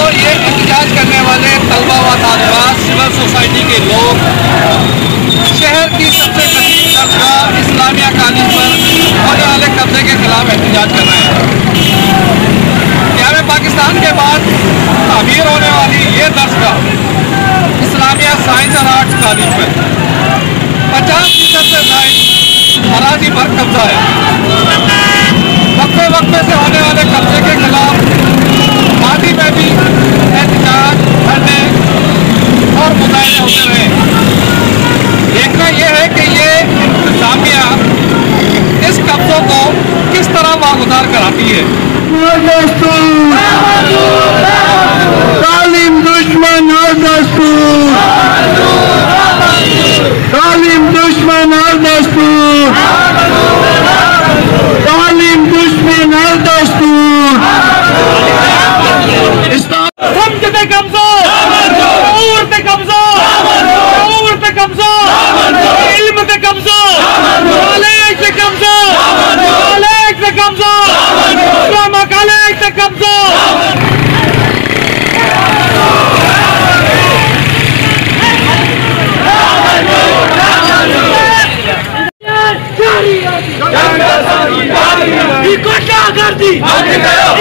दोस्तों, ये एहतजाज करने वाले तलबा व तालिबात, सिविल सोसाइटी के लोग शहर की सबसे कदीम दरगाह इस्लामिया कॉलेज पर होने वाले कब्जे के खिलाफ एहतजाज कर रहे हैं। क़याम पाकिस्तान के बाद तामीर होने वाली ये दरगाह Islamia science and arts college पर 50% से ज़ायद अराज़ी पर कब्जा है। वक्फे वक्फे से होने वाले कब्जे के खिलाफ मादी में भी एहतजाज, धरने और मुजाहरे होते रहे। देखना यह है कि ये इंतजामिया इस कब्जों को किस तरह वागुजार कराती है। तालीम दुश्मन और दस्तूर, तालीम दुश्मन और दस्तूर, तालीम दुश्मन और दस्तूर। समझ पे कब्जा, शऊर पे कब्जा, शऊर पे कब्जा, इल्म पे कब्जा, कॉलेज पे कब्जा, कॉलेज पे कब्जा, इस्लामा कॉलेज पे कब्जा। इकट्ठा कर दी,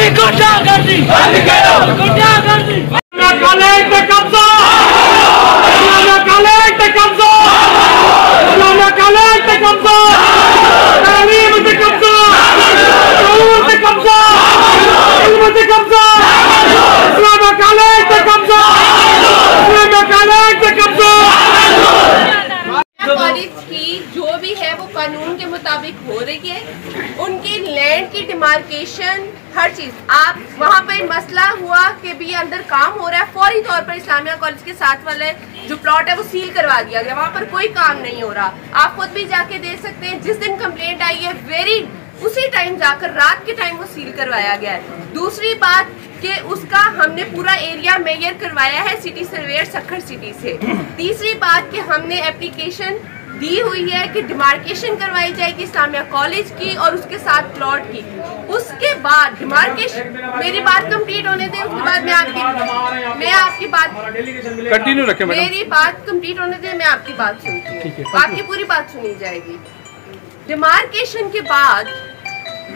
इकट्ठा कर दी, इकट्ठा कर दी। कॉलेज पे कब्जा, कॉलेज पे कब्जा, कॉलेज पे कब्जा, तालीम पे कब्जा, शऊर पे कब्जा, इल्म पे कब्जा, इस्लामा कॉलेज पे कब्जा, इस्लामा कॉलेज पे कब्जा। कॉलेज की जो भी है वो कानून के मुताबिक हो रही है। उनकी लैंड की डिमार्केशन, हर चीज। आप वहाँ पे मसला हुआ कि भी अंदर काम हो रहा है, फौरी तौर पर इस्लामिया कॉलेज के साथ वाले जो प्लॉट है वो सील करवा दिया गया। वहाँ पर कोई काम नहीं हो रहा। आप खुद भी जाके देख सकते हैं, जिस दिन कंप्लेंट आई है उसी टाइम जाकर रात के टाइम वो सील करवाया गया है। दूसरी बात कि उसका हमने पूरा एरिया मेजर करवाया है सिटी सर्वेयर सक्खर सिटी से। तीसरी बात कि हमने एप्लीकेशन दी हुई है कि डिमार्केशन करवाई जाएगी इस्लामिया कॉलेज की और उसके साथ प्लॉट की। उसके बाद डिमार्केशन, मेरी बात कंप्लीट होने दें, उसके बाद मैं आपकी बात कंटिन्यू रखें। मेरी बात कंप्लीट होने दें, मैं आपकी बात सुनती हूँ, आपकी पूरी बात सुनी जाएगी। डिमार्केशन के बाद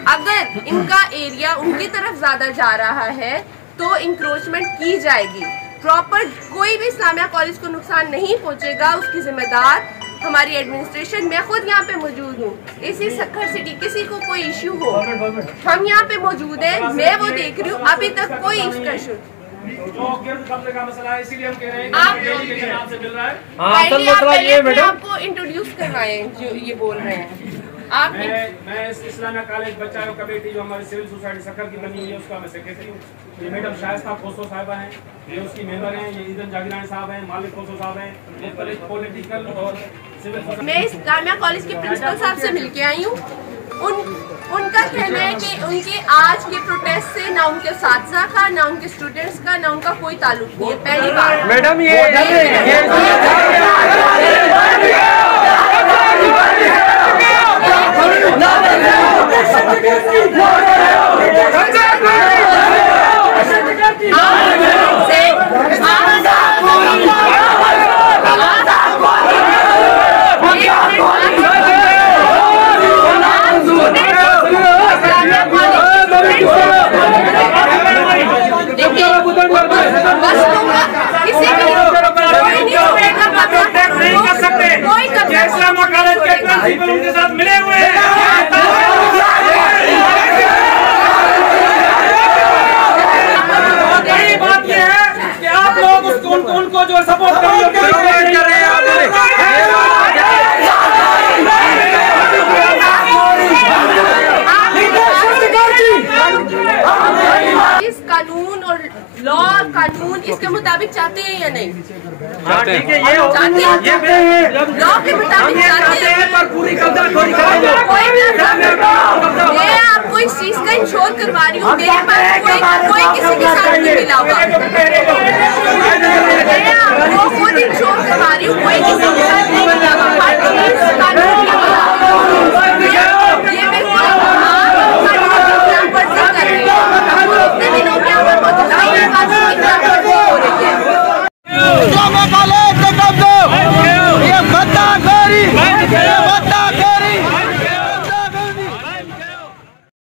अगर इनका एरिया उनकी तरफ ज्यादा जा रहा है तो इंक्रोचमेंट की जाएगी। प्रॉपर कोई भी इस्लामिया कॉलेज को नुकसान नहीं पहुंचेगा, उसकी जिम्मेदार हमारी एडमिनिस्ट्रेशन। मैं खुद यहाँ पे मौजूद हूँ, इसी सक्खर सिटी, किसी को कोई इश्यू हो हम यहाँ पे मौजूद हैं, मैं वो देख रही हूँ। अभी तक कोई इसका इशू आपको इंट्रोड्यूस करवाए जो ये बोल रहे हैं। मैं इस्लामिया कॉलेज बच्चा कमेटी जो हमारी सिविल सोसाइटी सक्खर की बनी हुई है उसका मैं सेक्रेटरी हूँ। ये मैडम शाइस्ता खोसो साहिबा हैं, ये उसकी मेंबर हैं। ये ईदन जागीरानी साहब हैं, मालिक खोसो साहब हैं। ये पॉलिटिकल और सिविल। मैं इस्लामिया कॉलेज के प्रिंसिपल साहब से मिलके आई हूँ। उनका कहना है कि उनके आज के प्रोटेस्ट से ना उनके साथी का, ना उनके स्टूडेंट्स का, ना उनका कोई ताल्लुक नहीं है। पहली बार मैडम उनके साथ मिले हुए हैं। बात यह है कि आप लोग उनको जो सपोर्ट कर रहे हैं। इस कानून और लॉ कानून इसके मुताबिक चाहते हैं या नहीं? ठीक है, ये लॉ के मुताबिक चाहते हैं पर पूरी मैं आपको इस चीज का इंश्योर करवा रही हूँ। मेरे पास कोई किसी के साथ नहीं मिला हुआ।